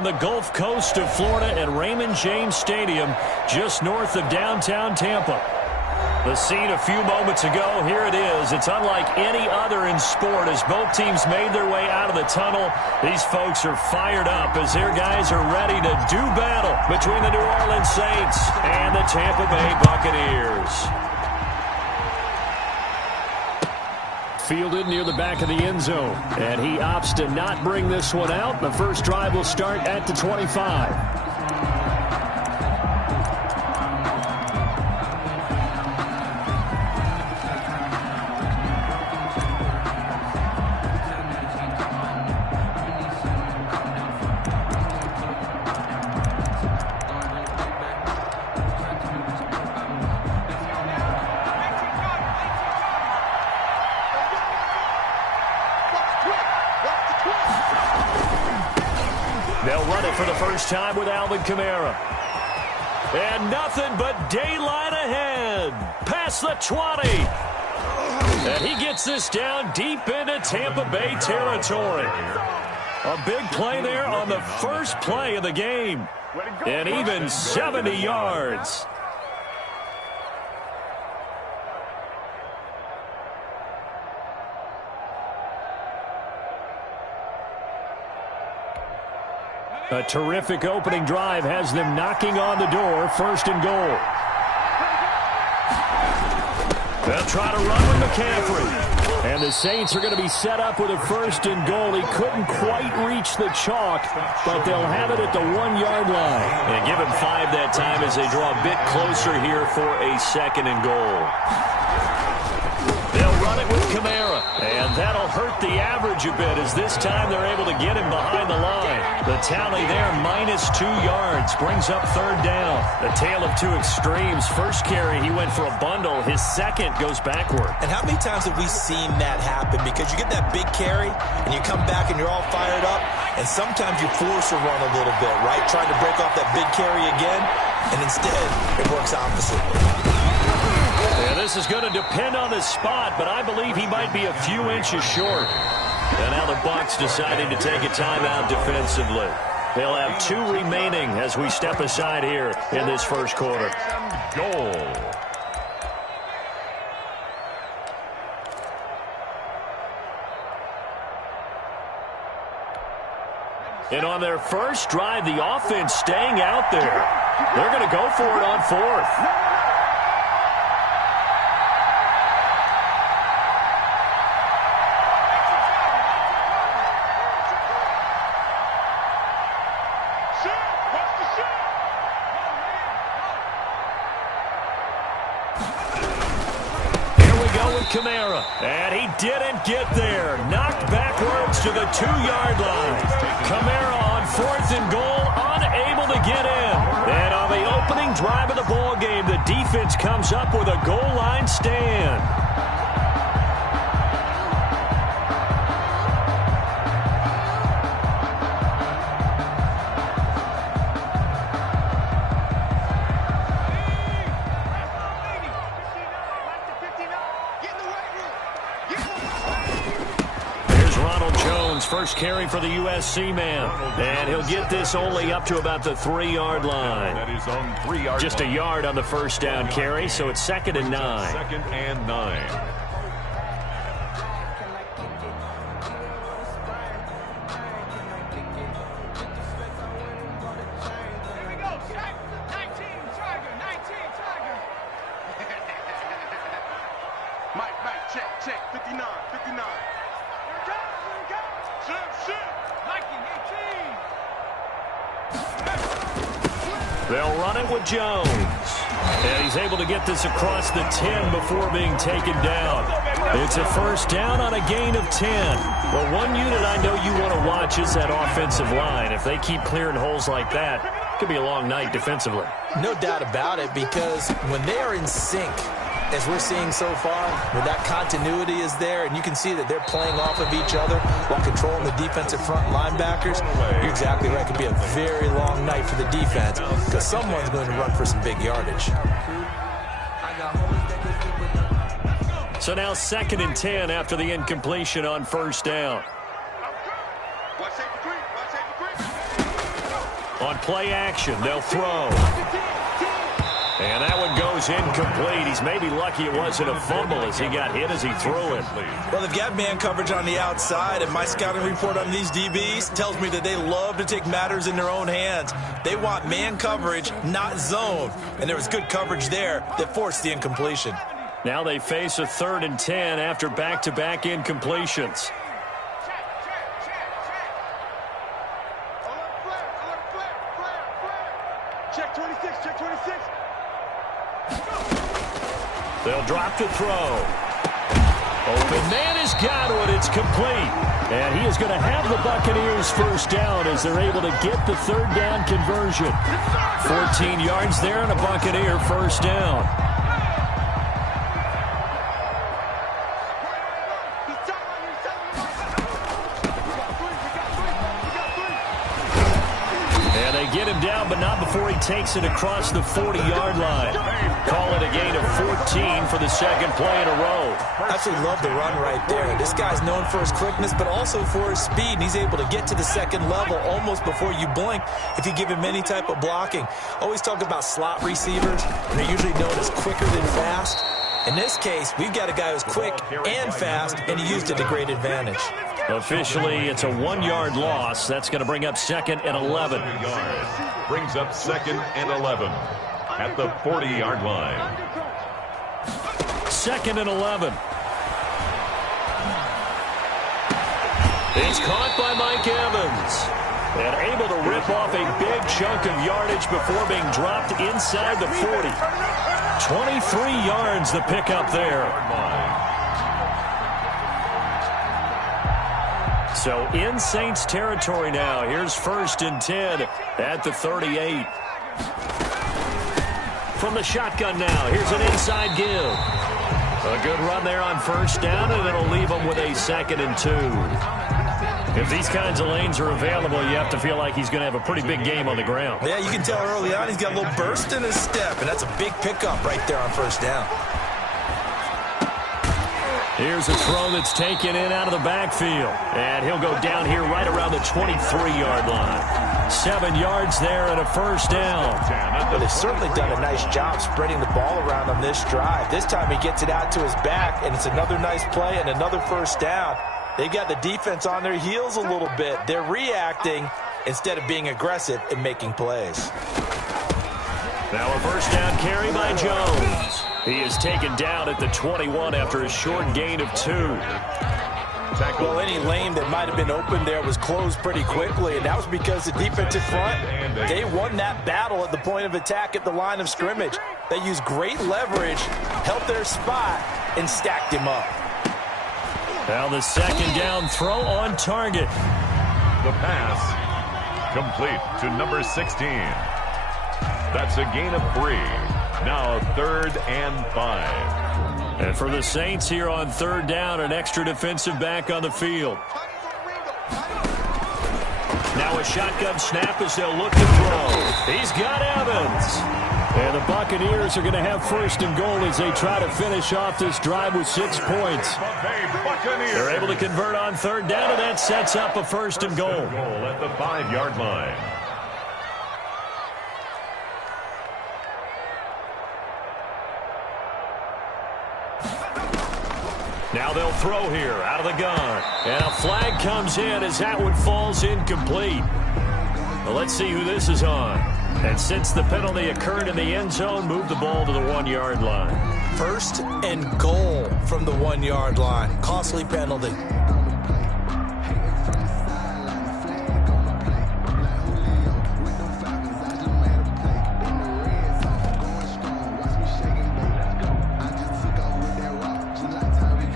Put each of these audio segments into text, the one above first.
from the Gulf Coast of Florida at Raymond James Stadium, just north of downtown Tampa. The scene a few moments ago, here it is. It's unlike any other in sport as both teams made their way out of the tunnel. These folks are fired up as their guys are ready to do battle between the New Orleans Saints and the Tampa Bay Buccaneers. Fielded near the back of the end zone, and he opts to not bring this one out. The first drive will start at the 25. They'll run it for the first time with Alvin Kamara. And nothing but daylight ahead. Past the 20. And he gets this down deep into Tampa Bay territory. A big play there on the first play of the game. And even 70 yards. A terrific opening drive has them knocking on the door, first and goal. They'll try to run with McCaffrey. And the Saints are going to be set up with a first and goal. He couldn't quite reach the chalk, but they'll have it at the 1-yard line. And give him 5 that time as they draw a bit closer here for a second and goal. They'll run it with Kamara. And that'll hurt the average a bit as this time they're able to get him behind the line. The tally there, -2 yards, brings up third down. A tale of two extremes. First carry, he went for a bundle. His second goes backward. And how many times have we seen that happen? Because you get that big carry, and you come back and you're all fired up, and sometimes you force a run a little bit, right? Trying to break off that big carry again, and instead it works opposite. Yeah, this is going to depend on his spot, but I believe he might be a few inches short. And now the Bucs deciding to take a timeout defensively. They'll have 2 remaining as we step aside here in this first quarter. Goal. And on their first drive, the offense staying out there. They're going to go for it on 4th. Kamara, and he didn't get there. Knocked backwards to the 2-yard line. Kamara on 4th and goal, unable to get in. And on the opening drive of the ball game, the defense comes up with a goal line stand. First carry for the USC man. And he'll get this only up to about the 3-yard line. That is on 3-yard Just a yard on the first down carry, so it's 2nd and 9. 2nd and 9. Mike, check, 59. They'll run it with Jones. And he's able to get this across the 10 before being taken down. It's a first down on a gain of 10. Well, one unit I know you want to watch is that offensive line. If they keep clearing holes like that, it could be a long night defensively. No doubt about it, because when they are in sync, as we're seeing so far, where that continuity is there, and you can see that they're playing off of each other while controlling the defensive front linebackers, you're exactly right. It could be a very long night for the defense because someone's going to run for some big yardage. So now 2nd and 10 after the incompletion on first down. On play action, they'll throw. And that one goes incomplete. He's maybe lucky it wasn't a fumble as he got hit as he threw it. Well, they've got man coverage on the outside, and my scouting report on these DBs tells me that they love to take matters in their own hands. They want man coverage, not zone. And there was good coverage there that forced the incompletion. Now they face a 3rd and 10 after back-to-back incompletions. Check 26, check 26. They'll drop to throw. Open man has got it. It's complete. And he is going to have the Buccaneers first down as they're able to get the 3rd down conversion. 14 yards there and a Buccaneer first down. And they get him down, but not before he takes it across the 40-yard line. Call it a gain of 14 for the second play in a row. Absolutely love the run right there. This guy's known for his quickness, but also for his speed. And he's able to get to the second level almost before you blink if you give him any type of blocking. Always talk about slot receivers, and they're usually known as quicker than fast. In this case, we've got a guy who's quick and fast, and he used it to great advantage. Officially, it's a 1-yard loss. That's going to bring up 2nd and 11. Brings up 2nd and 11 at the 40-yard line. 2nd and 11. It's caught by Mike Evans. And able to rip off a big chunk of yardage before being dropped inside the 40. 23 yards the pickup there. So in Saints territory now. Here's 1st and 10 at the 38. From the shotgun now, here's an inside give. A good run there on 1st down, and it'll leave them with a 2nd and 2. If these kinds of lanes are available, you have to feel like he's going to have a pretty big game on the ground. Yeah, you can tell early on he's got a little burst in his step, and that's a big pickup right there on 1st down. Here's a throw that's taken in out of the backfield. And he'll go down here right around the 23-yard line. 7 yards there and a 1st down. Well, they've certainly done a nice job spreading the ball around on this drive. This time he gets it out to his back, and it's another nice play and another 1st down. They've got the defense on their heels a little bit. They're reacting instead of being aggressive and making plays. Now a 1st down carry by Jones. He is taken down at the 21 after a short gain of 2. Well, any lane that might have been open there was closed pretty quickly, and that was because the defensive front, they won that battle at the point of attack at the line of scrimmage. They used great leverage, held their spot, and stacked him up. Now the 2nd down throw on target. The pass complete to number 16. That's a gain of 3. Now 3rd and 5. And for the Saints here on 3rd down, an extra defensive back on the field. Now a shotgun snap as they'll look to throw. He's got Evans. And the Buccaneers are going to have 1st and goal as they try to finish off this drive with 6 points. They're able to convert on 3rd down, and that sets up a 1st and goal. Goal at the 5-yard line. Now they'll throw here out of the gun. And a flag comes in as that one falls incomplete. Well, let's see who this is on. And since the penalty occurred in the end zone, move the ball to the 1-yard line. 1st and goal from the 1-yard line. Costly penalty.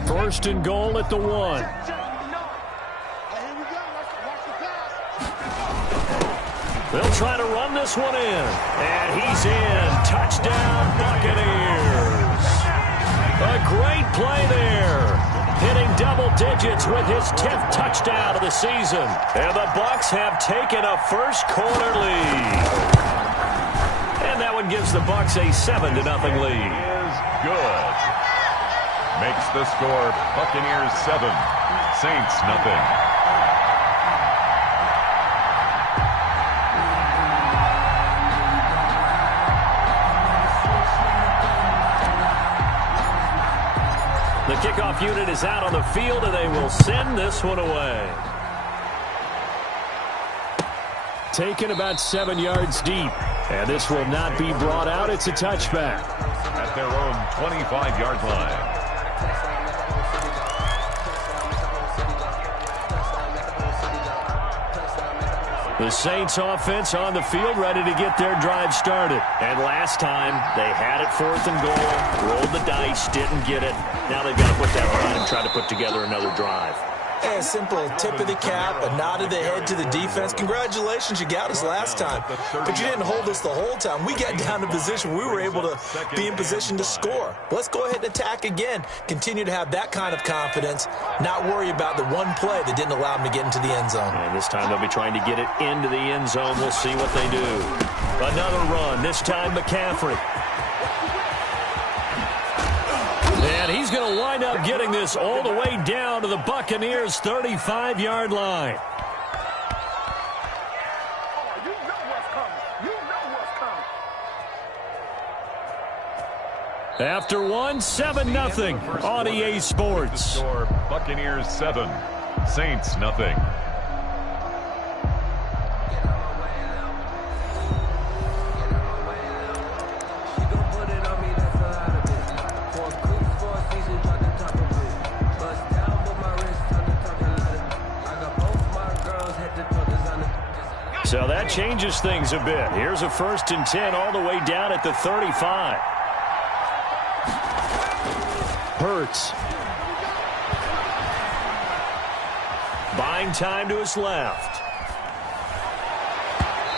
First and goal at the 1. They'll try to run this one in. And he's in. Touchdown, Buccaneers. A great play there. Hitting double digits with his 10th touchdown of the season. And the Bucs have taken a first-quarter lead. And that one gives the Bucs a 7-0 lead. Is good. Makes the score Buccaneers 7, Saints nothing. The kickoff unit is out on the field, and they will send this one away. Taken about 7 yards deep. And this will not be brought out. It's a touchback. At their own 25-yard line. The Saints offense on the field, ready to get their drive started. And last time, they had it 4th and goal, rolled the dice, didn't get it. Now they've got to put that on and try to put together another drive. A simple tip of the cap, a nod of the head to the defense. Congratulations, you got us last time. But you didn't hold us the whole time. We got down to position. We were able to be in position to score. Let's go ahead and attack again. Continue to have that kind of confidence. Not worry about the one play that didn't allow them to get into the end zone. And this time they'll be trying to get it into the end zone. We'll see what they do. Another run, this time McCaffrey. And he's going to wind up getting this all the way down to the Buccaneers' 35-yard line. You know what's coming. You know what's coming. After 7-0 on EA Sports. Score Buccaneers 7, Saints nothing. So that changes things a bit. Here's a 1st and 10 all the way down at the 35. Hurts. Buying time to his left.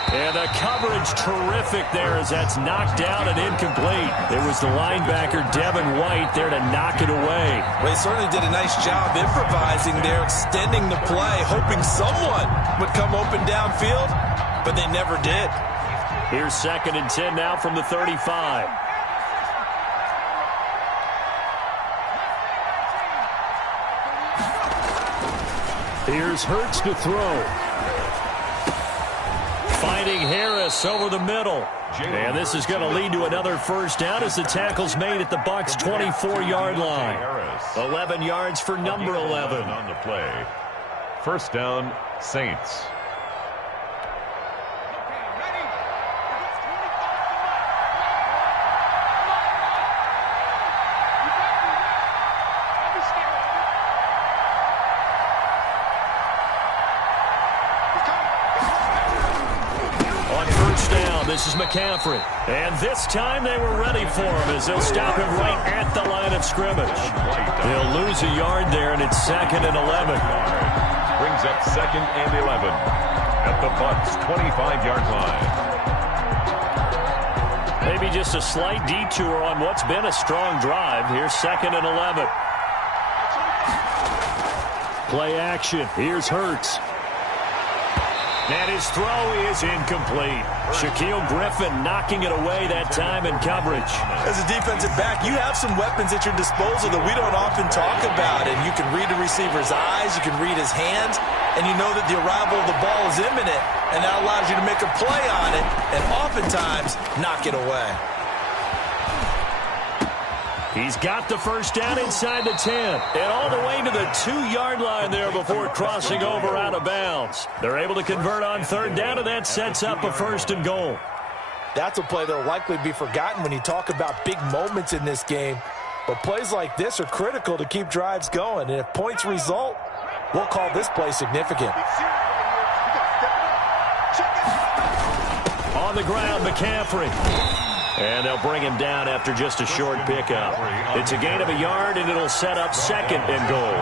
And the coverage terrific there as that's knocked down and incomplete. It was the linebacker, Devin White, there to knock it away. Well, he certainly did a nice job improvising there, extending the play, hoping someone would come open downfield, but they never did. Here's 2nd and 10 now from the 35. Here's Hurts to throw. Finding Harris over the middle. And this is going to lead to another 1st down as the tackle's made at the Bucs' 24-yard line. 11 yards for number 11. On the play. 1st down, Saints. This is McCaffrey. And this time they were ready for him as they'll stop him right at the line of scrimmage. They'll lose a yard there, and it's 2nd and 11. Brings up 2nd and 11 at the Bucs' 25-yard line. Maybe just a slight detour on what's been a strong drive. Here's 2nd and 11. Play action. Here's Hurts. And his throw is incomplete. Shaquille Griffin knocking it away that time in coverage. As a defensive back, you have some weapons at your disposal that we don't often talk about. And you can read the receiver's eyes, you can read his hands, and you know that the arrival of the ball is imminent. And that allows you to make a play on it and oftentimes knock it away. He's got the 1st down inside the 10. And all the way to the 2-yard line there before crossing over out of bounds. They're able to convert on 3rd down, and that sets up a 1st and goal. That's a play that will likely be forgotten when you talk about big moments in this game. But plays like this are critical to keep drives going. And if points result, we'll call this play significant. On the ground, McCaffrey. And they'll bring him down after just a short pickup. It's a gain of a yard, and it'll set up 2nd and goal.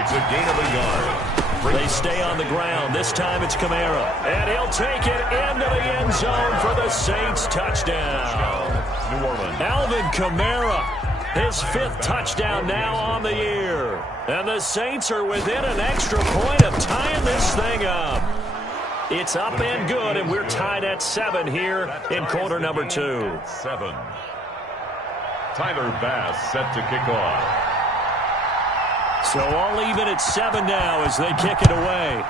It's a gain of a yard. They stay on the ground. This time it's Kamara. And he'll take it into the end zone for the Saints touchdown. New Orleans. Alvin Kamara, his 5th touchdown now on the year. And the Saints are within an extra point of tying this thing up. It's up and good, and we're tied at 7 here in quarter number 2. 7. Tyler Bass set to kick off. So all even at 7 now as they kick it away.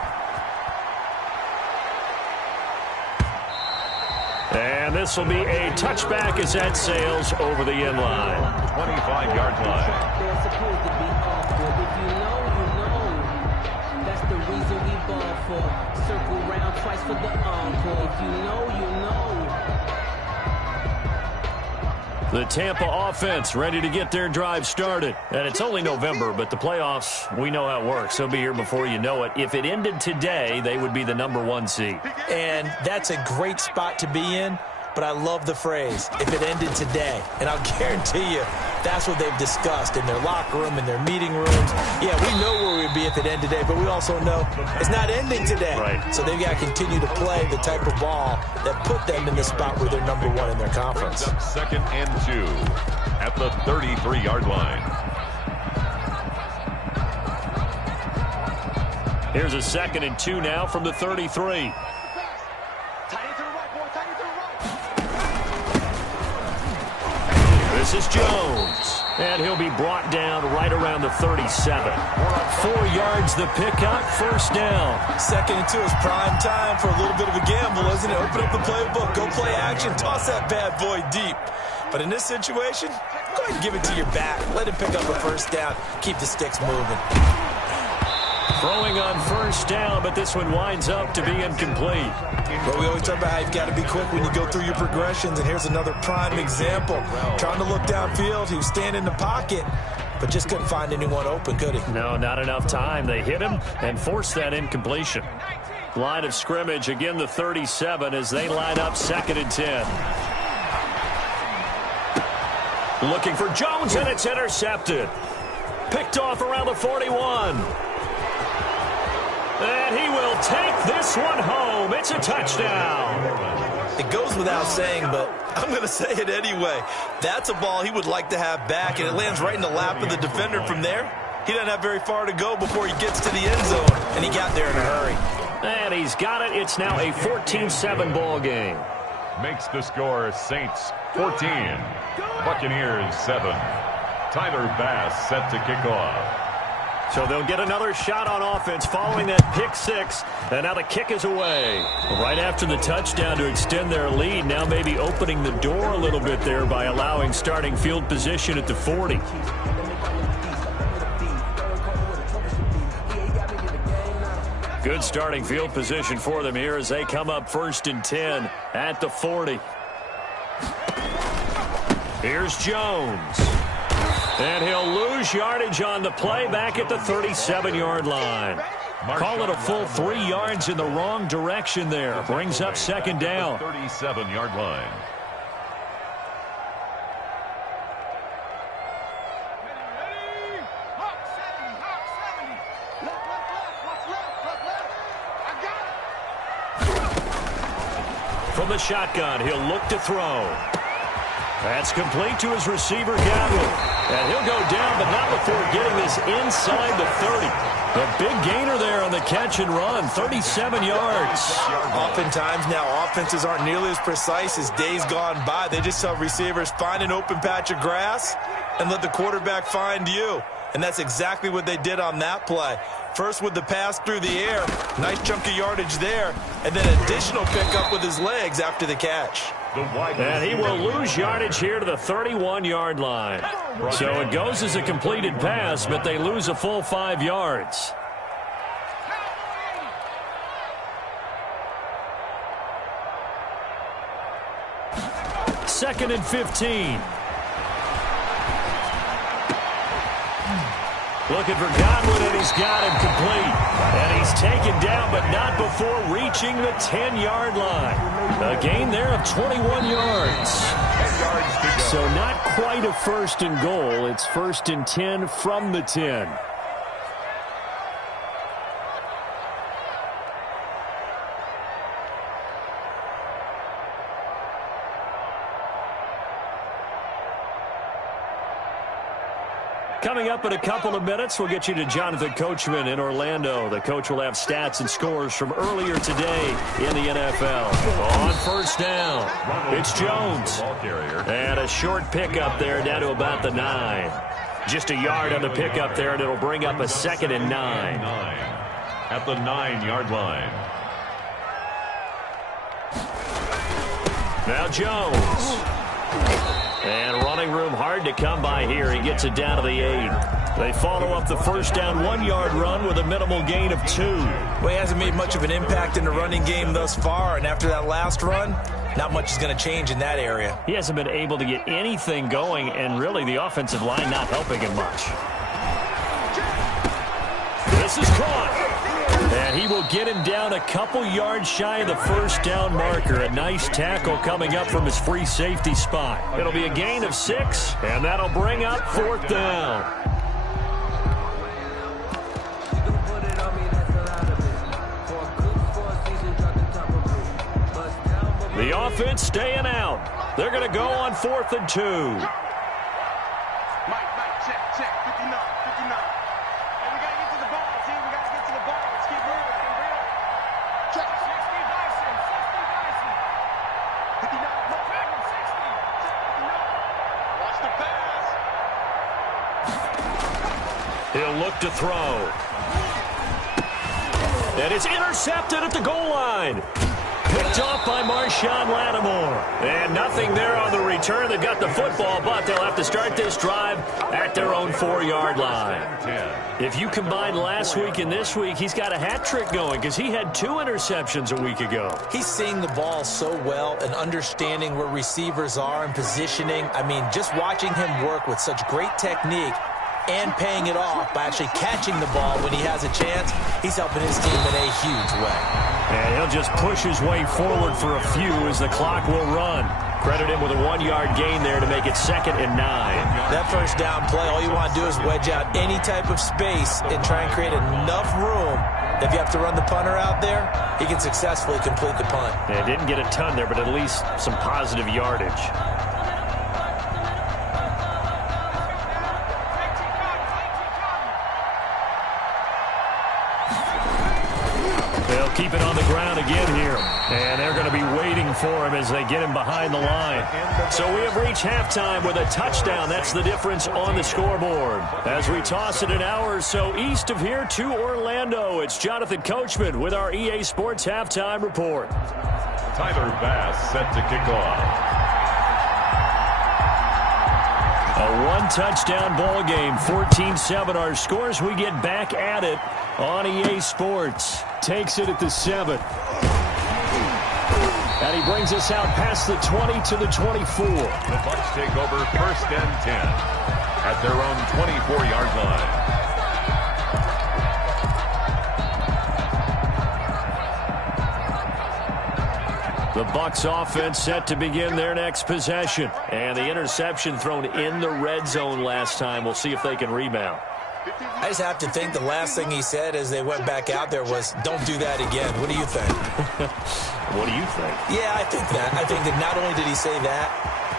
And And this will be a touchback as that sails over the end line. 25-yard line. They're supposed to be awful. If you know, you know. That's the reason we ball for. Circle round twice for the encore. If you know, you know. The Tampa offense ready to get their drive started. And it's only November, but the playoffs, we know how it works. They'll be here before you know it. If it ended today, they would be the #1 seed. And that's a great spot to be in, but I love the phrase, if it ended today. And I'll guarantee you, that's what they've discussed in their locker room, in their meeting rooms. Yeah, we know where we'd be if it ended today, but we also know it's not ending today. Right. So they've got to continue to play the type of ball that put them in the spot where they're #1 in their conference. Brings up 2nd and 2 at the 33-yard line. Here's a 2nd and 2 now from the 33. This is Jones, and he'll be brought down right around the 37. 4 yards the pickup, first down. 2nd and 2 is prime time for a little bit of a gamble, isn't it? Open up the playbook, go play action, toss that bad boy deep. But in this situation, go ahead and give it to your back. Let him pick up a first down, keep the sticks moving. Throwing on first down, but this one winds up to be incomplete. But we always talk about how you've got to be quick when you go through your progressions, and here's another prime example. Trying to look downfield, he was standing in the pocket, but just couldn't find anyone open, could he? No, not enough time. They hit him and forced that incompletion. Line of scrimmage, again the 37 as they line up 2nd and 10. Looking for Jones, and it's intercepted. Picked off around the 41. And he will take this one home. It's a touchdown. It goes without saying, but I'm going to say it anyway. That's a ball he would like to have back, and it lands right in the lap of the defender from there. He doesn't have very far to go before he gets to the end zone, and he got there in a hurry. And he's got it. It's now a 14-7 ball game. Makes the score Saints 14, Buccaneers 7. Tyler Bass set to kick off. So they'll get another shot on offense following that pick 6. And now the kick is away. Right after the touchdown to extend their lead. Now maybe opening the door a little bit there by allowing starting field position at the 40. Good starting field position for them here as they come up 1st and 10 at the 40. Here's Jones. And he'll lose yardage on the play back at the 37-yard line. Call it a full 3 yards in the wrong direction there. Brings up 2nd down. 37-yard line. From the shotgun, he'll look to throw. That's complete to his receiver, Godwin. And he'll go down, but not before getting this inside the 30. A big gainer there on the catch and run, 37 yards. Oftentimes now offenses aren't nearly as precise as days gone by. They just tell receivers, find an open patch of grass and let the quarterback find you. And that's exactly what they did on that play. First with the pass through the air, nice chunk of yardage there, and then additional pickup with his legs after the catch. And he will lose yardage here to the 31-yard line. So it goes as a completed pass, but they lose a full 5 yards. Second and 15. Looking for Godwin, and he's got him complete. And he's taken down, but not before reaching the 10-yard line. A gain there of 21 yards. So not quite a 1st and goal. It's 1st and 10 from the 10. Coming up in a couple of minutes, we'll get you to Jonathan Coachman in Orlando. The coach will have stats and scores from earlier today in the NFL. On 1st down, it's Jones. And a short pickup there down to about the 9. Just a yard on the pickup there, and it'll bring up a 2nd and 9. At the 9-yard line. Now Jones. And running room hard to come by here. He gets it down to the 8. They follow up the first down 1-yard run with a minimal gain of 2. Well, he hasn't made much of an impact in the running game thus far, and after that last run, not much is going to change in that area. He hasn't been able to get anything going, and really the offensive line not helping him much. This is caught. And he will get him down a couple yards shy of the first down marker. A nice tackle coming up from his free safety spot. It'll be a gain of 6, and that'll bring up 4th down. The offense staying out. They're going to go on 4th and 2. Mike, check, 59, 59. Hey, we got to get to the ball, team. We got to get to the ball. Let's keep moving. Check. 60 Dyson, 60 Dyson. 59, check him, 60. Watch the pass. He'll look to throw. And it's intercepted at the goal line. Picked off by Marshawn Lattimore. And nothing there on the return. They've got the football, but they'll have to start this drive at their own 4-yard line. If you combine last week and this week, he's got a hat trick going because he had 2 interceptions a week ago. He's seeing the ball so well and understanding where receivers are and positioning. I mean, just watching him work with such great technique and paying it off by actually catching the ball when he has a chance, he's helping his team in a huge way. And he'll just push his way forward for a few as the clock will run. Credit him with a 1-yard gain there to make it 2nd and 9. That first down play, all you want to do is wedge out any type of space and try and create enough room. If you have to run the punter out there, he can successfully complete the punt. They didn't get a ton there, but at least some positive yardage. They'll keep it on the ground again here. And they're going to be waiting for him as they get him behind the line. So we have reached halftime with a touchdown. That's the difference on the scoreboard. As we toss it an hour or so east of here to Orlando, it's Jonathan Coachman with our EA Sports Halftime Report. Tyler Bass set to kick off. A 1-touchdown ball game, 14-7 our scores. We get back at it on EA Sports. Takes it at the 7. And he brings us out past the 20 to the 24. The Bucs take over 1st and 10 at their own 24-yard line. The Bucs offense set to begin their next possession. And the interception thrown in the red zone last time. We'll see if they can rebound. I just have to think the last thing he said as they went back out there was, don't do that again. What do you think? What do you think? Yeah, I think that. I think that not only did he say that,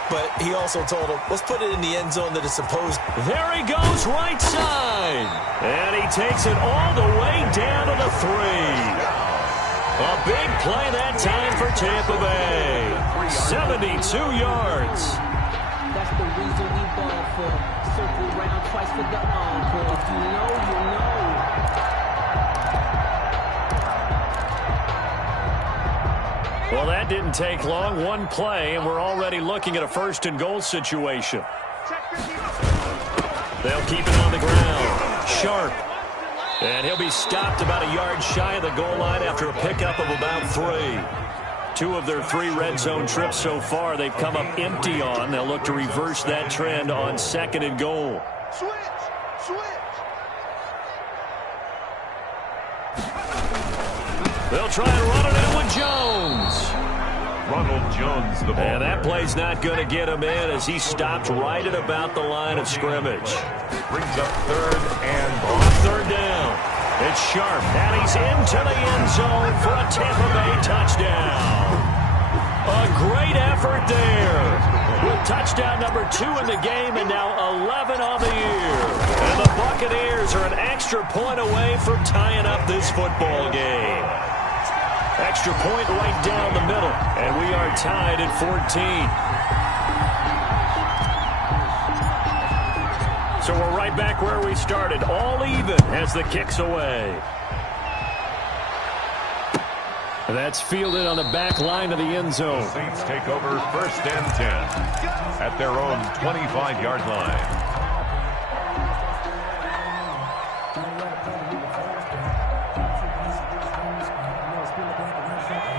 but he also told him, let's put it in the end zone that is supposed. There he goes, right side. And he takes it all the way down to the 3. A big play that time for Tampa Bay. 72 yards. That's the reason we ball for. Circle round twice for the encore. If you know, you know. Well, that didn't take long. 1 play, and we're already looking at a 1st and goal situation. They'll keep it on the ground. Sharp. And he'll be stopped about a yard shy of the goal line after a pickup of about 3. 2 of their 3 red zone trips so far they've come up empty on. They'll look to reverse that trend on 2nd and goal. Switch. They'll try and run it in with Jones. Ronald Jones, the ball. And that play's not going to get him in as he stopped right at about the line of scrimmage. Brings up 3rd and On 3rd down, it's Sharp, and he's into the end zone for a Tampa Bay touchdown. A great effort there with touchdown number 2 in the game and now 11 on the year. And the Buccaneers are an extra point away from tying up this football game. Extra point right down the middle, and we are tied at 14. So we're right back where we started, all even as the kick's away. That's fielded on the back line of the end zone. The Saints take over 1st and 10 at their own 25-yard line.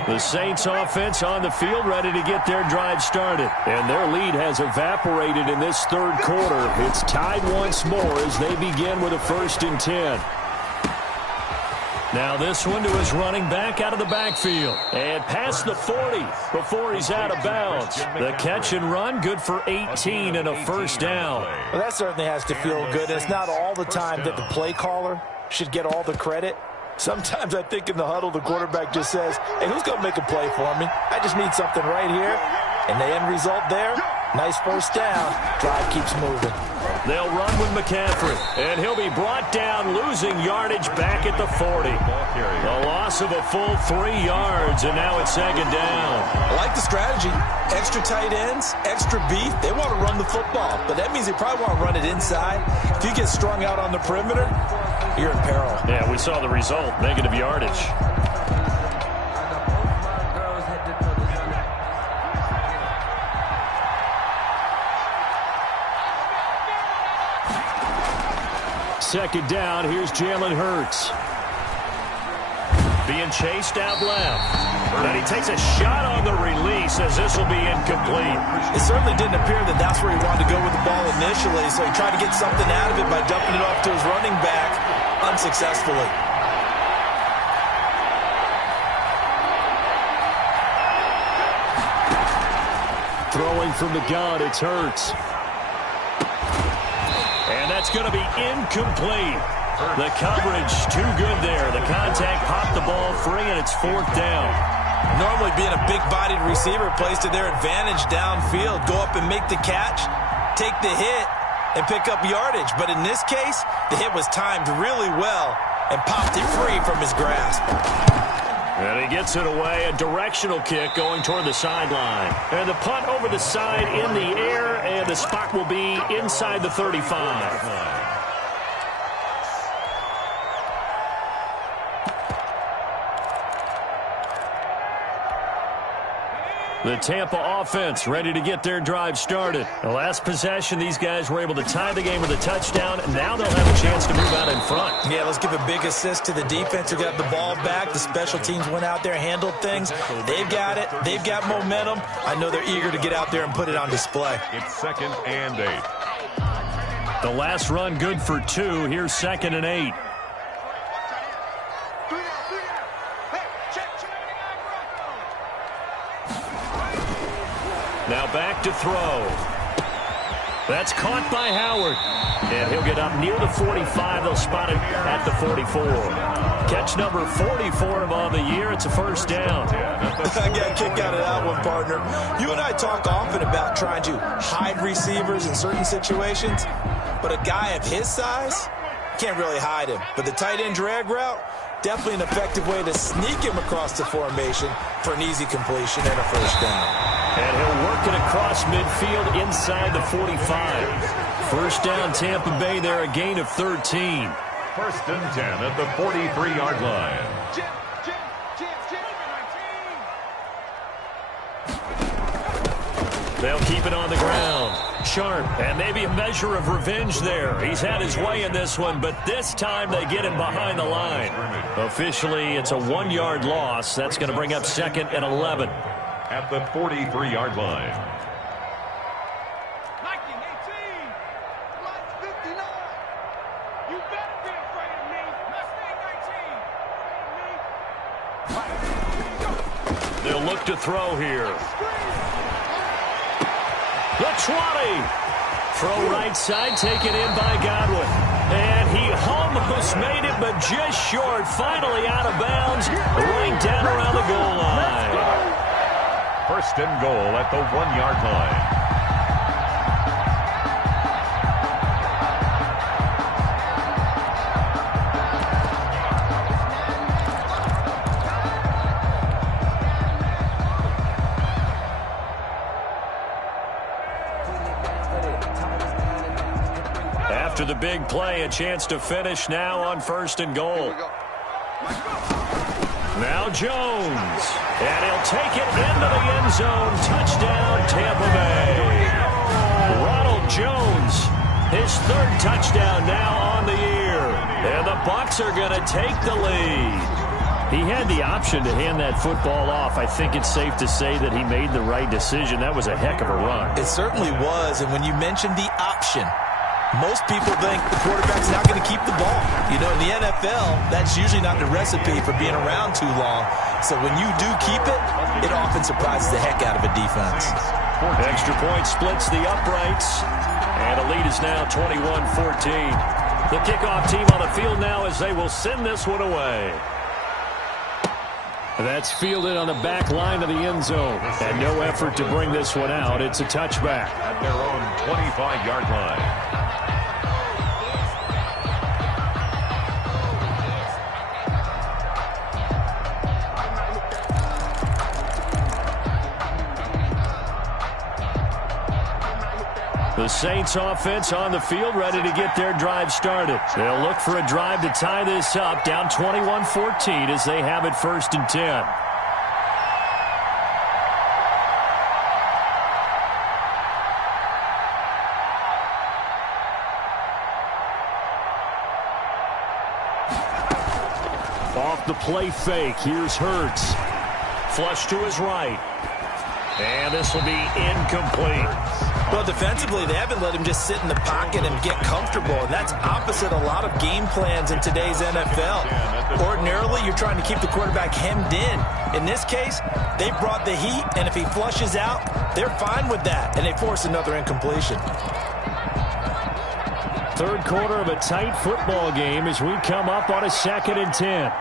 The Saints offense on the field, ready to get their drive started. And their lead has evaporated in this third quarter. It's tied once more as they begin with a 1st and 10. Now this one to his running back out of the backfield. And past the 40 before he's out of bounds. The catch and run, good for 18 and a 1st down. Well, that certainly has to feel good. It's not all the time that the play caller should get all the credit. Sometimes I think in the huddle, the quarterback just says, hey, who's going to make a play for me? I just need something right here. And the end result there, nice 1st down. Drive keeps moving. They'll run with McCaffrey, and he'll be brought down, losing yardage back at the 40. The loss of a full 3 yards, and now it's 2nd down. I like the strategy. Extra tight ends, extra beef. They want to run the football, but that means they probably want to run it inside. If you get strung out on the perimeter, you're in peril. Yeah, we saw the result, negative yardage. Second down, here's Jalen Hurts. Being chased out left. And he takes a shot on the release as this will be incomplete. It certainly didn't appear that that's where he wanted to go with the ball initially, so he tried to get something out of it by dumping it off to his running back unsuccessfully. Throwing from the gun, it's Hurts. And that's going to be incomplete. The coverage too good there. The contact popped the ball free, and it's 4th down. Normally being a big-bodied receiver plays to their advantage downfield. Go up and make the catch, take the hit, and pick up yardage. But in this case, the hit was timed really well and popped it free from his grasp. And he gets it away, a directional kick going toward the sideline. And the punt over the side in the air, and the spot will be inside the 35. The Tampa offense ready to get their drive started. The last possession, these guys were able to tie the game with a touchdown, and now they'll have a chance to move out in front. Yeah, let's give a big assist to the defense who got the ball back. The special teams went out there, handled things. They've got it. They've got momentum. I know they're eager to get out there and put it on display. It's 2nd and 8. The last run good for 2. Here's 2nd and 8. Now back to throw. That's caught by Howard. And he'll get up near the 45. They'll spot him at the 44. Catch number 44 of on the year. It's a 1st down. I got a kick out of that one, partner. You and I talk often about trying to hide receivers in certain situations, but a guy of his size can't really hide him. But the tight end drag route, definitely an effective way to sneak him across the formation for an easy completion and a 1st down. And he'll work it across midfield inside the 45. 1st down, Tampa Bay there, a gain of 13. 1st and 10 at the 43-yard line. They'll keep it on the ground. Sharp, and maybe a measure of revenge there. He's had his way in this one, but this time they get him behind the line. Officially, it's a 1-yard loss. That's going to bring up 2nd and 11. At the 43-yard line. 1918. 59. You better be afraid of me. Mustang 19. They'll look to throw here. The 20. Throw right side, taken in by Godwin. And he almost made it, but just short. Finally out of bounds, right down around the goal line. 1st and goal at the 1-yard line. After the big play, a chance to finish now on 1st and goal. Now Jones. And he'll take it into the end zone. Touchdown, Tampa Bay. Ronald Jones, his third touchdown now on the year. And the Bucs are going to take the lead. He had the option to hand that football off. I think it's safe to say that he made the right decision. That was a heck of a run. It certainly was. And when you mentioned the option, most people think the quarterback's not going to keep the ball. You know, in the NFL, that's usually not the recipe for being around too long. So when you do keep it, it often surprises the heck out of a defense. Extra point splits the uprights. And the lead is now 21-14. The kickoff team on the field now as they will send this one away. That's fielded on the back line of the end zone. And no effort to bring this one out. It's a touchback. At their own 25-yard line. The Saints offense on the field, ready to get their drive started. They'll look for a drive to tie this up, down 21-14 as they have it 1st and 10. Off the play fake, here's Hurts. Flush to his right. And this will be incomplete. Well, defensively, they haven't let him just sit in the pocket and get comfortable, and that's opposite a lot of game plans in today's NFL. Ordinarily, you're trying to keep the quarterback hemmed in. In this case, they brought the heat, and if he flushes out, they're fine with that, and they force another incompletion. Third quarter of a tight football game as we come up on a 2nd and 10.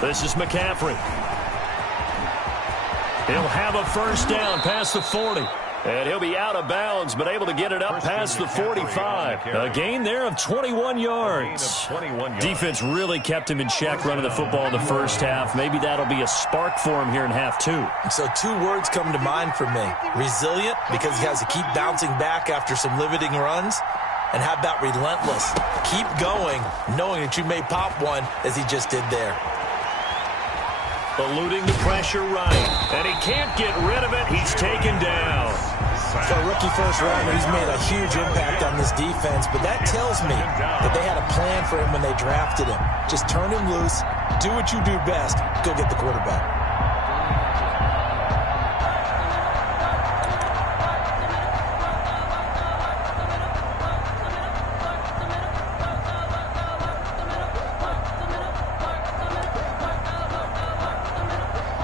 This is McCaffrey. He'll have a first down past the 40. And he'll be out of bounds, but able to get it up past the 45. A gain there of 21 yards. Defense really kept him in check running the football in the first half. Maybe that'll be a spark for him here in half 2. So 2 words come to mind for me. Resilient, because he has to keep bouncing back after some limiting runs. And how about relentless? Keep going, knowing that you may pop one, as he just did there. Eluding the pressure right. And he can't get rid of it. He's taken down. For a rookie first rounder, he's made a huge impact on this defense, but that tells me that they had a plan for him when they drafted him. Just turn him loose, do what you do best, go get the quarterback.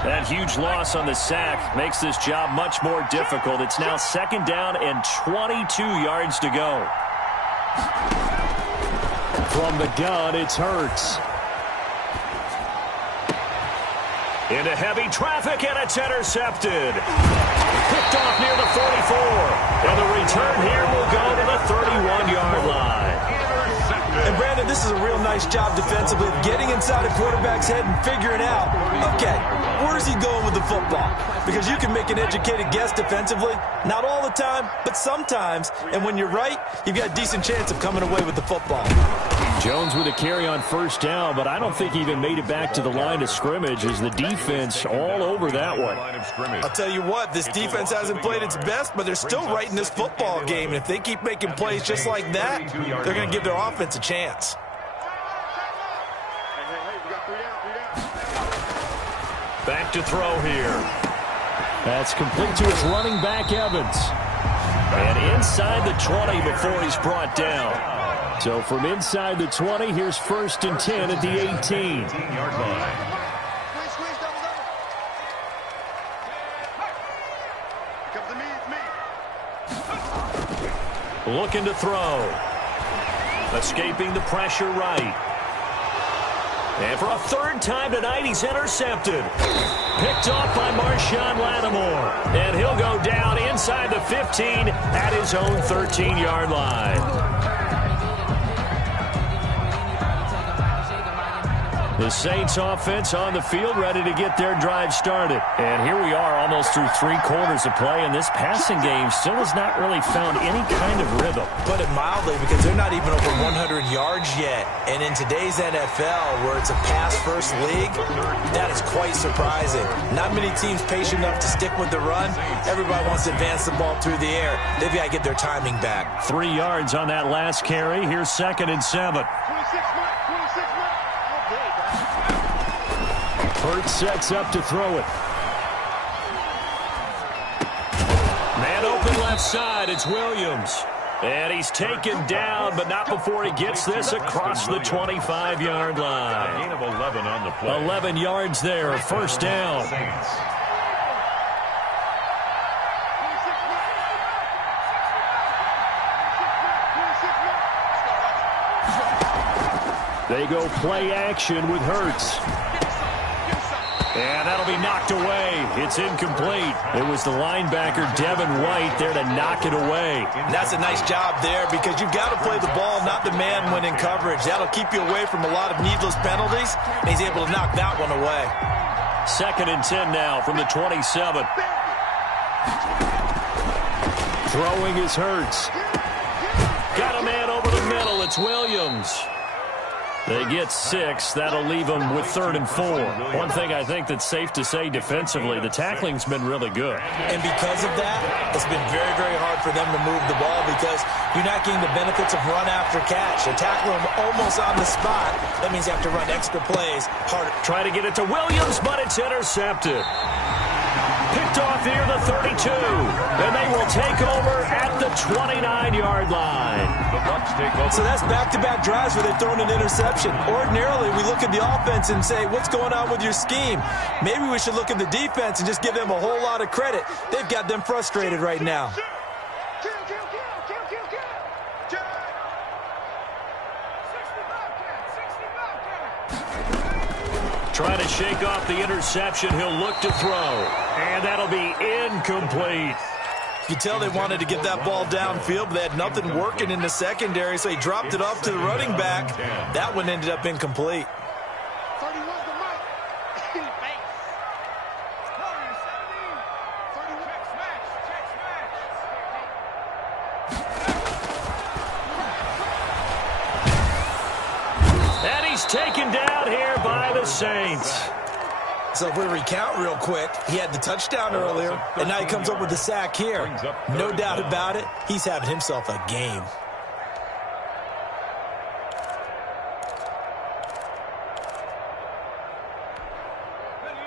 That huge loss on the sack makes this job much more difficult. It's now 2nd down and 22 yards to go. From the gun, it's Hurts. Into heavy traffic, and it's intercepted. Picked off near the 44. And the return here will go to the 31-yard line. And Brandon, this is a real nice job defensively of getting inside a quarterback's head and figuring out, okay, where's he going with the football? Because you can make an educated guess defensively, not all the time, but sometimes. And when you're right, you've got a decent chance of coming away with the football. Jones with a carry on first down, but I don't think he even made it back to the line of scrimmage as the defense all over that one. I'll tell you what, this defense hasn't played its best, but they're still right in this football game. And if they keep making plays just like that, they're going to give their offense a chance. Back to throw here. That's complete to his running back, Evans. And inside the 20 before he's brought down. So from inside the 20, here's 1st and 10 at the 18-yard line. Looking to throw. Escaping the pressure right. And for a 3rd time tonight, he's intercepted. Picked off by Marshawn Lattimore. And he'll go down inside the 15 at his own 13-yard line. The Saints offense on the field, ready to get their drive started. And here we are almost through 3 quarters of play, and this passing game still has not really found any kind of rhythm. Put it mildly, because they're not even over 100 yards yet. And in today's NFL, where it's a pass-first league, that is quite surprising. Not many teams patient enough to stick with the run. Everybody wants to advance the ball through the air. They've got to get their timing back. 3 yards on that last carry. Here's 2nd and 7. 26 months. Hurts sets up to throw it. Man open left side. It's Williams. And he's taken down, but not before he gets this across the 25-yard line. Gain of 11 on the play. 11 yards there, 1st down. They go play action with Hurts. And that'll be knocked away. It's incomplete. It was the linebacker, Devin White, there to knock it away. And that's a nice job there, because you've got to play the ball, not the man when in coverage. That'll keep you away from a lot of needless penalties, and he's able to knock that one away. 2nd and 10 now from the 27. Throwing is Hurts. Got a man over the middle. It's Williams. They get 6. That'll leave them with 3rd and 4. One thing I think that's safe to say defensively, the tackling's been really good. And because of that, it's been very, very hard for them to move the ball, because you're not getting the benefits of run after catch. They tackle them almost on the spot. That means you have to run extra plays harder. Try to get it to Williams, but it's intercepted. Picked off near the 32. And they will take over at the 29-yard line. The Bucs take over. So that's back-to-back drives where they've thrown an interception. Ordinarily, we look at the offense and say, what's going on with your scheme? Maybe we should look at the defense and just give them a whole lot of credit. They've got them frustrated right now. Trying to shake off the interception. He'll look to throw. And that'll be incomplete. You can tell they wanted to get that ball downfield, but they had nothing working in the secondary, so he dropped it off to the running back. That one ended up incomplete. 31's the mic. Face. 31. And he's taken down here by the Saints. So if we recount real quick, he had the touchdown earlier, and now he comes up with the sack here. No doubt about it, he's having himself a game.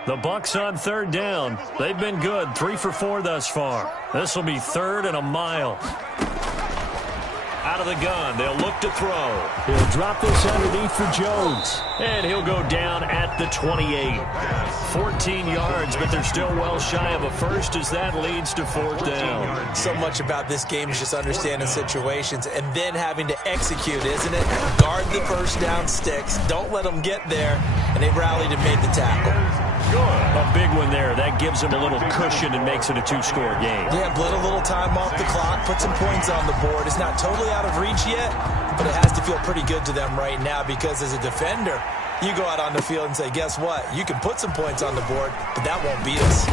The Bucs on 3rd down. They've been good, 3 for 4 thus far. This will be 3rd and a mile. Out of the gun, they'll look to throw. He'll drop this underneath for Jones. And he'll go down at the 28. 14 yards, but they're still well shy of a first as that leads to 4th down. So much about this game is just understanding situations and then having to execute, isn't it? Guard the first down sticks. Don't let them get there. And they rallied and made the tackle. A big one there. That gives them a little cushion and makes it a 2-score game. Yeah, bled a little time off the clock, put some points on the board. It's not totally out of reach yet, but it has to feel pretty good to them right now, because as a defender, you go out on the field and say, guess what? You can put some points on the board, but that won't beat us.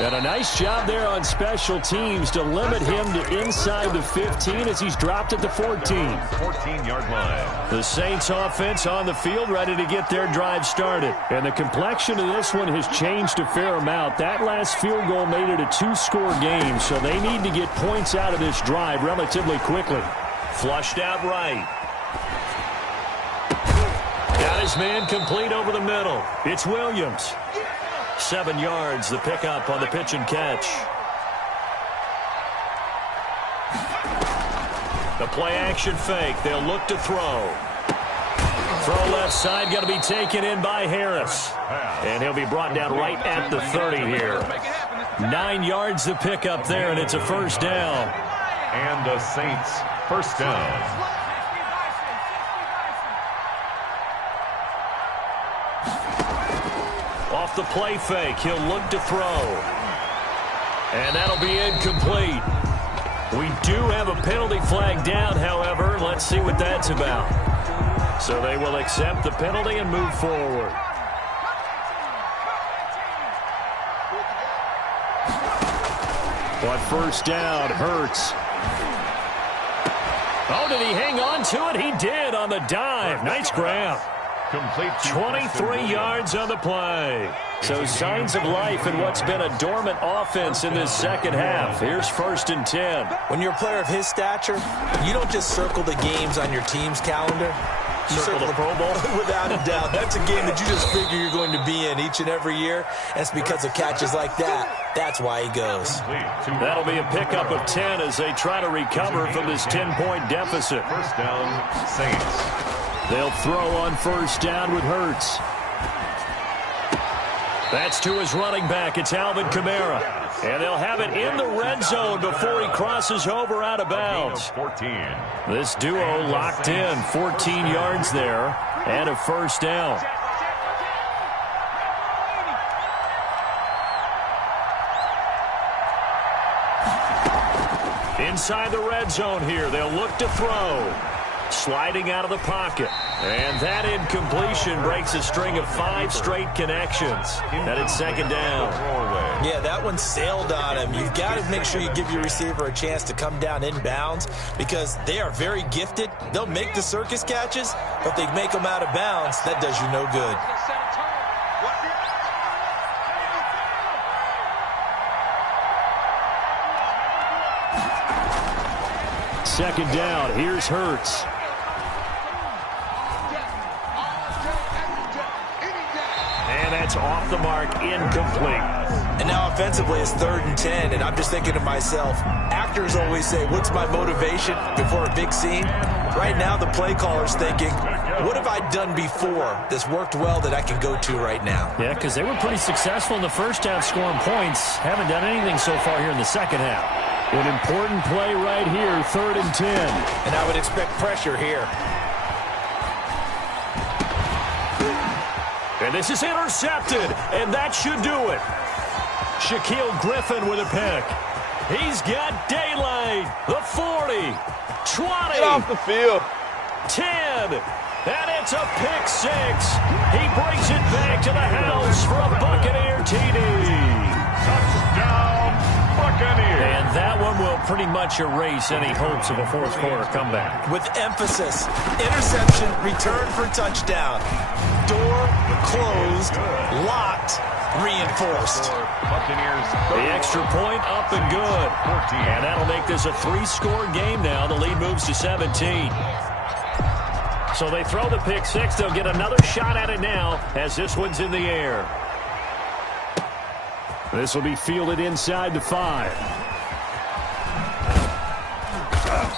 And a nice job there on special teams to limit him to inside the 15 as he's dropped at the 14. 14-yard line. The Saints offense on the field ready to get their drive started. And the complexion of this one has changed a fair amount. That last field goal made it a 2-score game, so they need to get points out of this drive relatively quickly. Flushed out right. Got his man complete over the middle. It's Williams. 7 yards, the pickup on the pitch and catch. The play action fake. They'll look to throw. Throw left side, going to be taken in by Harris. And he'll be brought down right at the 30 here. 9 yards the pickup there, and it's a 1st down. And the Saints, 1st down. Off the play fake, he'll look to throw. And that'll be incomplete. We do have a penalty flag down, however. Let's see what that's about. So they will accept the penalty and move forward. On first down, Hurts. Oh, did he hang on to it? He did on the dive. Nice grab. Complete 23 yards on the play. So signs of life in what's been a dormant offense in this second half. Here's first and 10. When you're a player of his stature, you don't just circle the games on your team's calendar. You Circle the Pro Bowl? Without a doubt. That's a game that you just figure you're going to be in each and every year. And it's because of catches like that. That's why he goes. That'll be a pickup of 10 as they try to recover from this 10-point deficit. First down, Saints. They'll throw on first down with Hurts. That's to his running back. It's Alvin Kamara. And they'll have it in the red zone before he crosses over out of bounds. 14. This duo locked in. 14 yards there and a first down. Inside the red zone here. They'll look to throw. Sliding out of the pocket. And that incompletion breaks a string of 5 straight connections. And it's second down. Yeah, that one sailed on him. You've got to make sure you give your receiver a chance to come down inbounds because they are very gifted. They'll make the circus catches, but they make them out of bounds. That does you no good. Second down. Here's Hurts. And that's off the mark, incomplete. And now offensively it's 3rd and 10, and I'm just thinking to myself, actors always say, what's my motivation before a big scene? Right now the play caller's thinking, what have I done before that's worked well that I can go to right now? Yeah, because they were pretty successful in the first half scoring points. Haven't done anything so far here in the second half. An important play right here, 3rd and 10. And I would expect pressure here. And this is intercepted, and that should do it. Shaquille Griffin with a pick. He's got daylight. The 40, 20. Get off the field. 10. And it's a pick 6. He brings it back to the house for a Buccaneer TD. Touchdown, Buccaneers. And that one will pretty much erase any hopes of a fourth quarter comeback. With emphasis, interception, return for touchdown. Door closed, locked, reinforced. Buccaneers. The extra point up and good. 14. And that'll make this a 3-score game now. The lead moves to 17. So they throw the pick 6. They'll get another shot at it now as this one's in the air. This will be fielded inside the 5.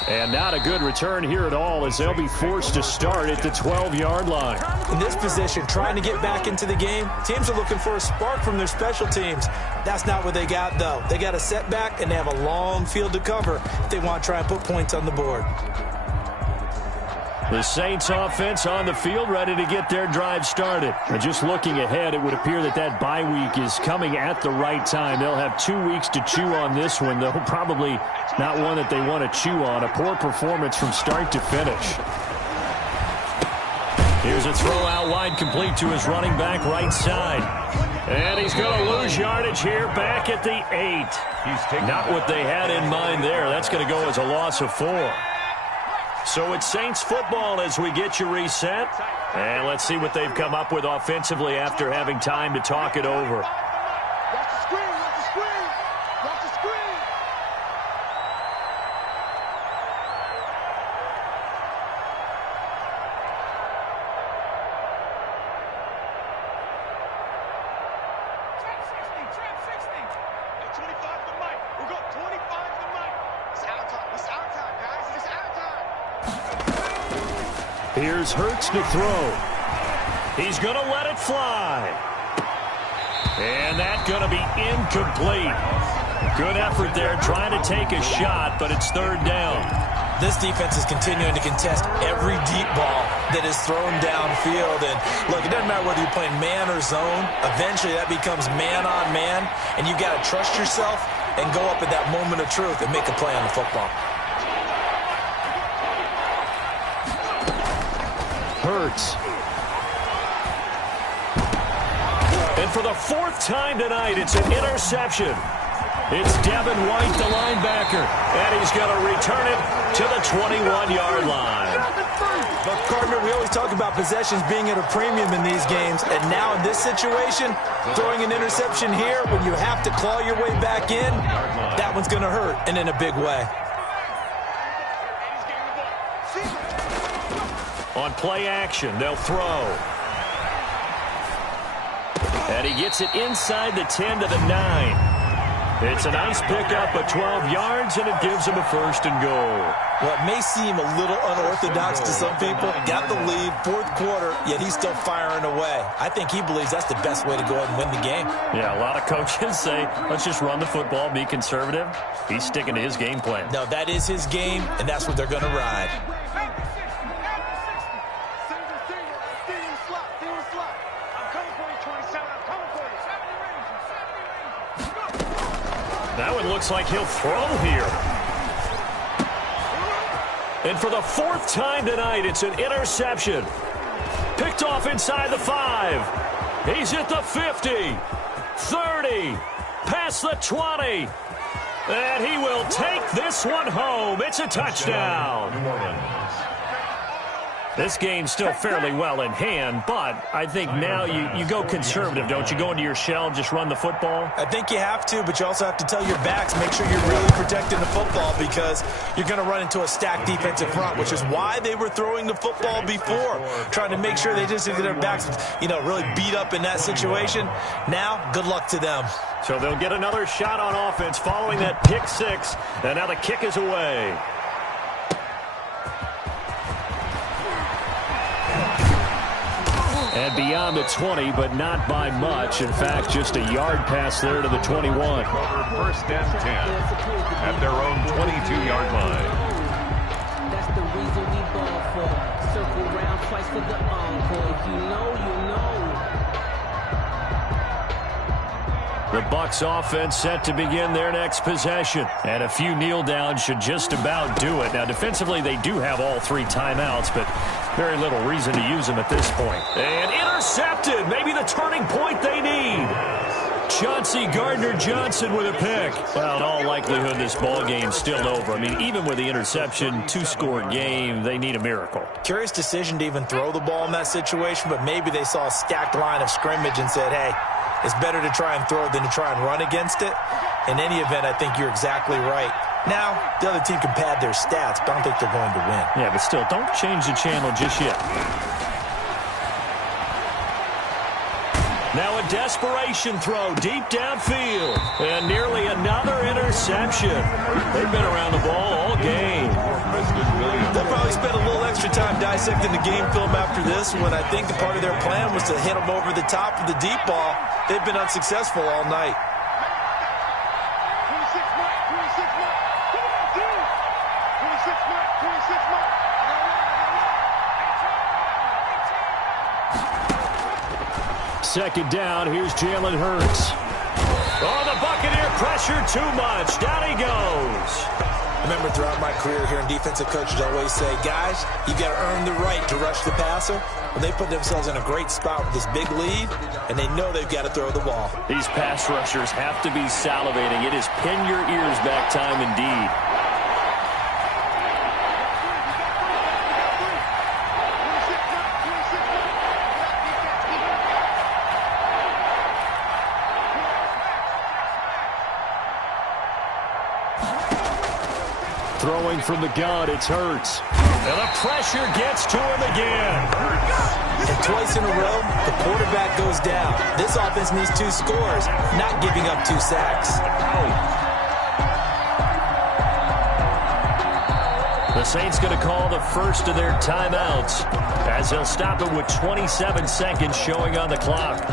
And not a good return here at all as they'll be forced to start at the 12-yard line. In this position, trying to get back into the game, teams are looking for a spark from their special teams. That's not what they got, though. They got a setback, and they have a long field to cover if they want to try and put points on the board. The Saints offense on the field ready to get their drive started. And just looking ahead, it would appear that bye week is coming at the right time. They'll have 2 weeks to chew on this one, though probably not one that they want to chew on. A poor performance from start to finish. Here's a throw out wide, complete to his running back right side. And he's going to lose yardage here back at the 8. Not what they had in mind there. That's going to go as a loss of 4. So it's Saints football as we get you reset. And let's see what they've come up with offensively after having time to talk it over. Watch the screen, watch the screen, watch the screen. Trap 60. Hey, 25 to Mike. We got 25 to Mike. It's our time. It's our time, guys. It's our time. Here's Hurts to throw. He's going to let it fly. And that's going to be incomplete. Good effort there trying to take a shot, but it's 3rd down. This defense is continuing to contest every deep ball that is thrown downfield. And look, it doesn't matter whether you're playing man or zone. Eventually that becomes man on man, and you got to trust yourself and go up at that moment of truth and make a play on the football. Hurts. And for the fourth time tonight, it's an interception. It's Devin White, the linebacker, and he's going to return it to the 21-yard line. But, Gardner, we always talk about possessions being at a premium in these games, and now in this situation, throwing an interception here when you have to claw your way back in, that one's going to hurt, and in a big way. On play action, they'll throw. And he gets it inside the 10 to the 9. It's a nice pickup of 12 yards, and it gives him a first and goal. What may seem a little unorthodox to some people, got the lead, fourth quarter, yet he's still firing away. I think he believes that's the best way to go ahead and win the game. Yeah, a lot of coaches say, let's just run the football, be conservative. He's sticking to his game plan. No, that is his game, and that's what they're going to ride. That one looks like he'll throw here. And for the fourth time tonight, it's an interception. Picked off inside the 5. He's at the 50, 30, past the 20. And he will take this one home. It's a touchdown. This game's still fairly well in hand, but I think now you go conservative, don't you? Go into your shell and just run the football? I think you have to, but you also have to tell your backs, make sure you're really protecting the football because you're going to run into a stacked defensive front, which is why they were throwing the football before, trying to make sure they just get their backs, really beat up in that situation. Now, good luck to them. So they'll get another shot on offense following that pick 6, and now the kick is away. And beyond the 20, but not by much. In fact, just a yard pass there to the 21. First and 10 at their own 22-yard line. That's the reason we ball for. Circle round twice for the encore. If you know, you know. The Bucs offense set to begin their next possession. And a few kneel downs should just about do it. Now, defensively, they do have all 3 timeouts, but very little reason to use them at this point. And intercepted. Maybe the turning point they need. Chauncey Gardner-Johnson with a pick. Well, in all likelihood, this ball game's still over. I mean, even with the interception, 2-score game, they need a miracle. Curious decision to even throw the ball in that situation, but maybe they saw a stacked line of scrimmage and said, hey, it's better to try and throw it than to try and run against it. In any event, I think you're exactly right. Now, the other team can pad their stats, but I don't think they're going to win. Yeah, but still, don't change the channel just yet. Now a desperation throw deep downfield. And nearly another interception. They've been around the ball all game. They'll probably spend a little extra time dissecting the game film after this one. I think the part of their plan was to hit them over the top of the deep ball. They've been unsuccessful all night. Second down, here's Jalen Hurts. Oh, the Buccaneer pressure too much. Down he goes. I remember throughout my career hearing defensive coaches always say, guys, you got to earn the right to rush the passer. Well, they put themselves in a great spot with this big lead, and they know they've got to throw the ball. These pass rushers have to be salivating. It is pin your ears back time indeed. Throwing from the gun, it's Hurts. And the pressure gets to him again. And twice in a row, the quarterback goes down. This offense needs 2 scores, not giving up 2 sacks. The Saints going to call the first of their timeouts as they'll stop it with 27 seconds showing on the clock.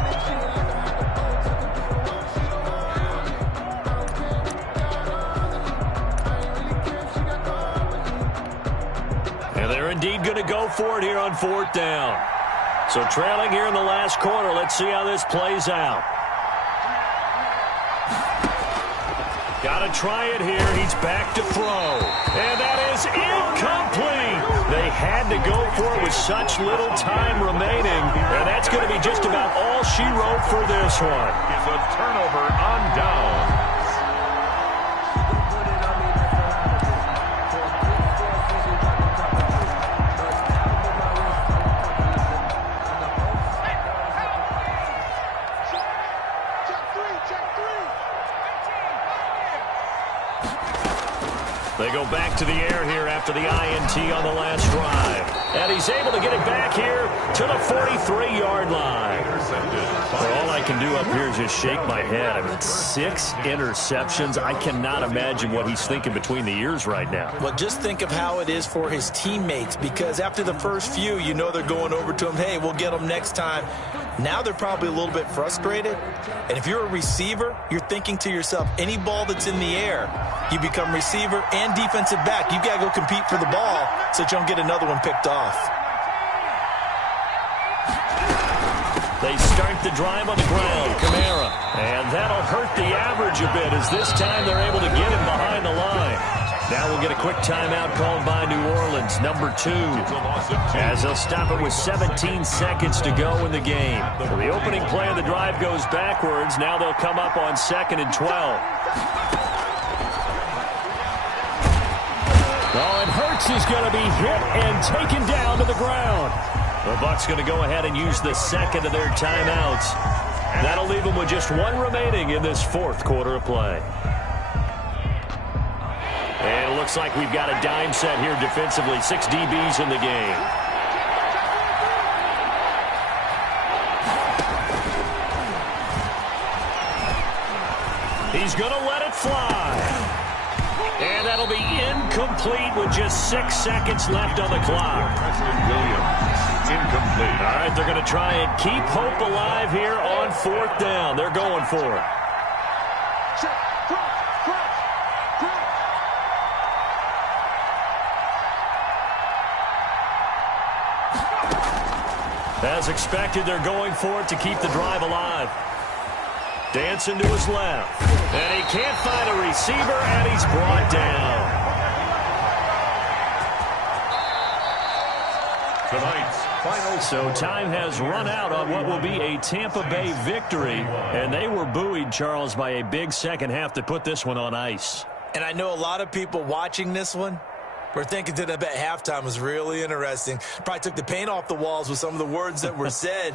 Indeed going to go for it here on 4th down. So trailing here in the last quarter. Let's see how this plays out. Got to try it here. He's back to throw. And that is incomplete. They had to go for it with such little time remaining, and that's going to be just about all she wrote for this one. It's a turnover on down. They go back to the air here after the INT on the last drive. And he's able to get it back here to the 43-yard line. Well, all I can do up here is just shake my head. I mean, 6 interceptions. I cannot imagine what he's thinking between the ears right now. Well, just think of how it is for his teammates, because after the first few, you know they're going over to him, hey, we'll get them next time. Now they're probably a little bit frustrated. And if you're a receiver, you're thinking to yourself, any ball that's in the air, you become receiver and defensive back. You got to go compete for the ball so that you don't get another one picked off. They start the drive on the ground, Kamara. And that'll hurt the average a bit as this time they're able to get him behind the line. Now we'll get a quick timeout called by New Orleans, number 2. As they'll stop it with 17 seconds to go in the game. So the opening play of the drive goes backwards. Now they'll come up on 2nd and 12. Oh, and Hurts is going to be hit and taken down to the ground. The Bucs going to go ahead and use the second of their timeouts. That'll leave them with just 1 remaining in this 4th quarter of play. And it looks like we've got a dime set here defensively. 6 DBs in the game. He's going to let it fly. And that'll be incomplete with just 6 seconds left on the clock. Incomplete. All right, they're going to try and keep hope alive here on 4th down. They're going for it. As expected, they're going for it to keep the drive alive. Dancing to his left. And he can't find a receiver, and he's brought down. Tonight's final. So time has run out on what will be a Tampa Bay victory. And they were buoyed, Charles, by a big second half to put this one on ice. And I know a lot of people watching this one were thinking that at halftime was really interesting. Probably took the paint off the walls with some of the words that were said.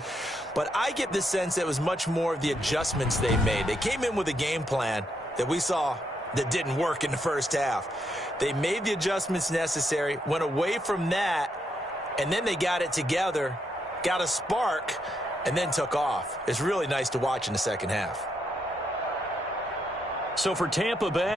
But I get the sense that it was much more of the adjustments they made. They came in with a game plan that we saw that didn't work in the first half. They made the adjustments necessary, went away from that, and then they got it together, got a spark, and then took off. It's really nice to watch in the second half. So for Tampa Bay,